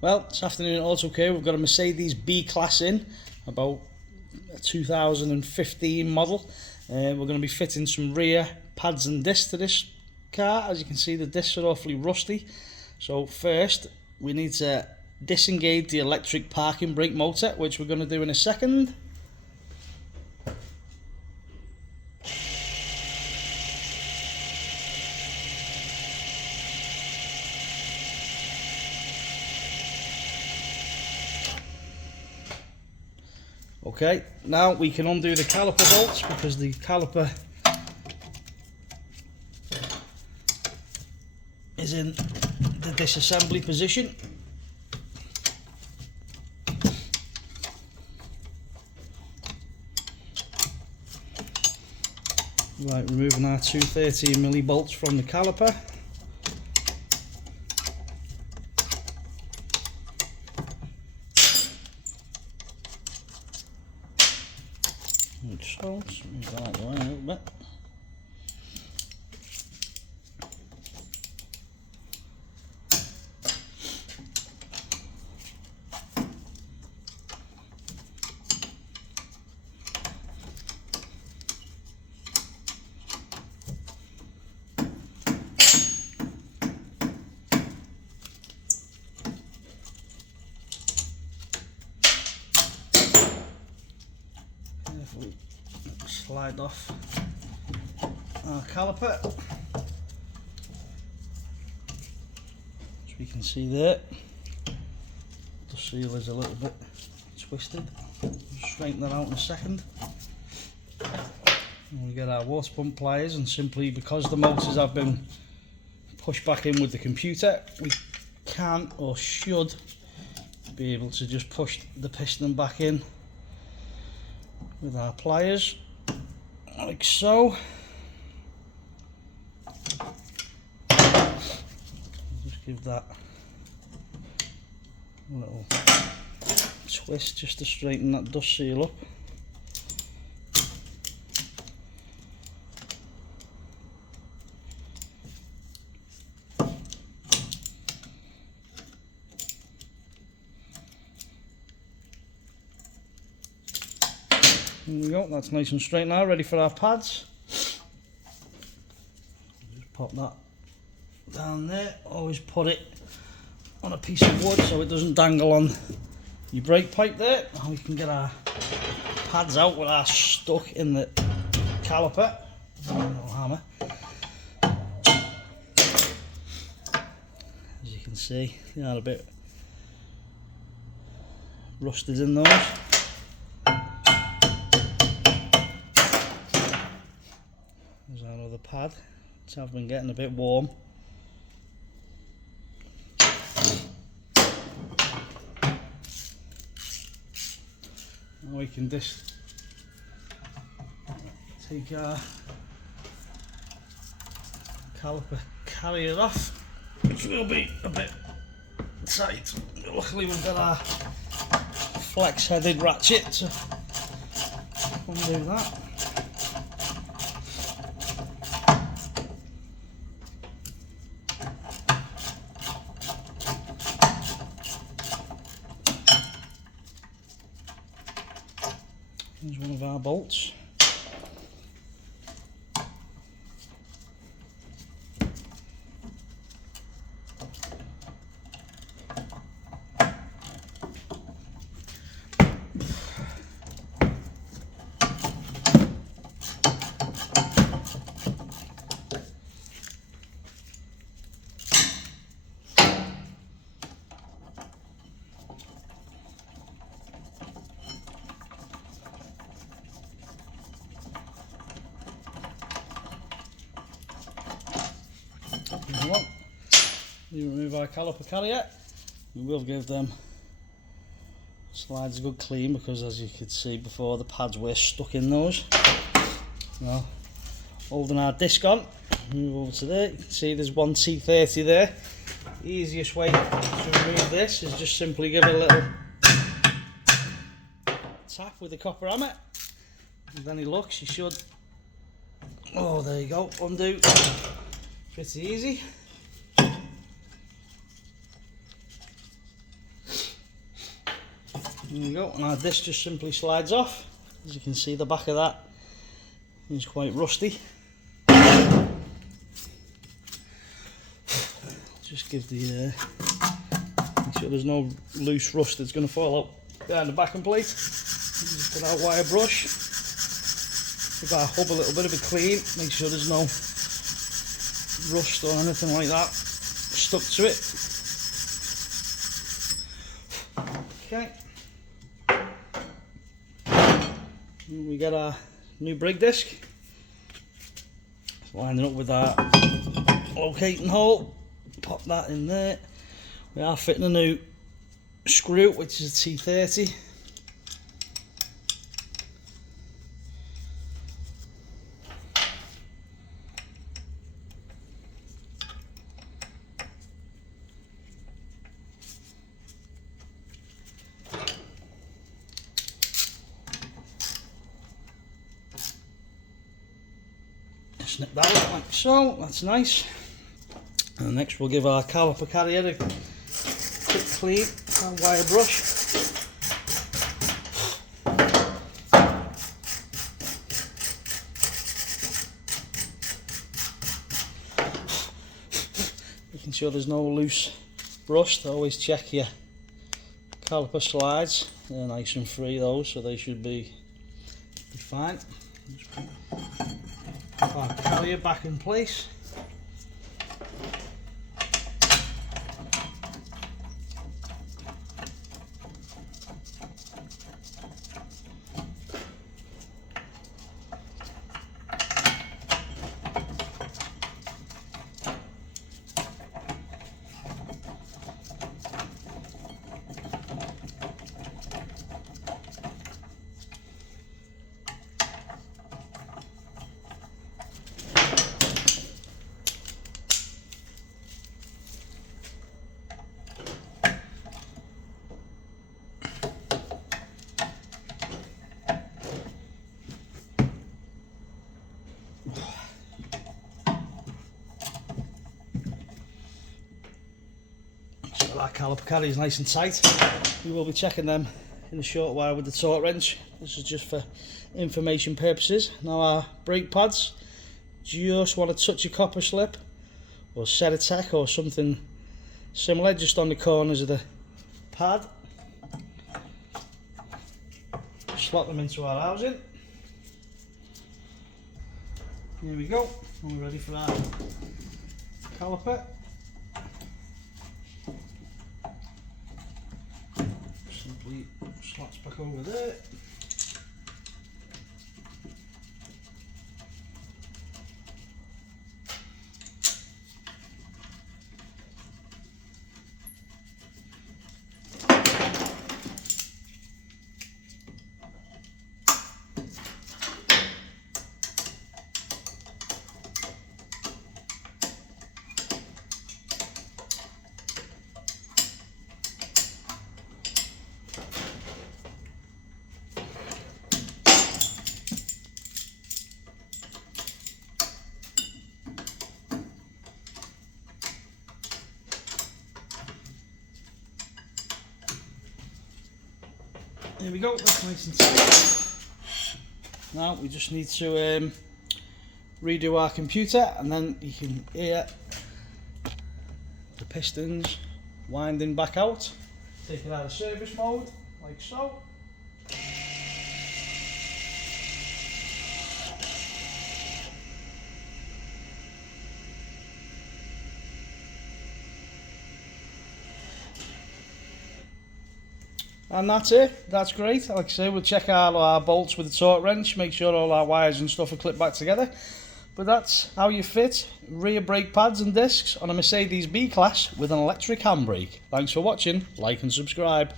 Well, this afternoon at Auto Care we've got a Mercedes B-Class in, about a 2015 model. We're going to be fitting some rear pads and discs to this car. As you can see, the discs are awfully rusty. So first we need to disengage the electric parking brake motor, which we're going to do in a second. Okay, now we can undo the caliper bolts because the caliper is in the disassembly position. Right, removing our 213mm bolts from the caliper. So, move that out the way a little bit. Carefully slide off our caliper, as we can see there. The seal is a little bit twisted. Straighten that out in a second. And we get our water pump pliers, and simply because the motors have been pushed back in with the computer, we can or should be able to just push the piston back in with our pliers, like so. Just give that a little twist just to straighten that dust seal up. There we go, that's nice and straight now, ready for our pads. Just pop that down there. Always put it on a piece of wood so it doesn't dangle on your brake pipe there. And we can get our pads out with our stuck in the caliper. Little hammer. As you can see, they are a bit rusted in those. There's another pad. It's have been getting a bit warm. Now we can just take our caliper carrier off, which will be a bit tight. Luckily we've got our flex headed ratchet to undo that. Here's one of our bolts. We remove our caliper carrier. We will give them slides a good clean because, as you could see before, the pads were stuck in those. Now, holding our disc on, move over to there. You can see there's one T30 there. The easiest way to remove this is just simply give it a little tap with the copper hammer. With any luck, you should. Oh, there you go. Undo. Pretty easy. There we go, and our disc just simply slides off. As you can see, the back of that is quite rusty. Just give the make sure there's no loose rust that's going to fall out behind the backing plate. Just get our wire brush, give our hub a little bit of a clean, make sure there's no rust or anything like that stuck to it. Okay, and we get our new brake disc. Line it up with our locating hole, pop that in there. We are fitting a new screw, which is a T30. Snip that up like so, that's nice. And next we'll give our caliper carrier a quick clean, our wire brush. Making sure there's no loose rust. Always check your caliper slides. They're nice and free those, so they should be fine. Just put our carrier back in place. So that caliper carrier is nice and tight. We will be checking them in a short while with the torque wrench. This is just for information purposes. Now our brake pads, just want to touch a copper slip or set a tack or something similar just on the corners of the pad. Slot them into our housing. Here we go, and we're ready for our caliper. Simply slots back over there. There we go, that's nice and tight. Now we just need to redo our computer, and then you can hear the pistons winding back out. Take it out of service mode, like so. And that's it, that's great. Like I say, we'll check all our bolts with the torque wrench, make sure all our wires and stuff are clipped back together. But that's how you fit rear brake pads and discs on a Mercedes B-Class with an electric handbrake. Thanks for watching, like and subscribe.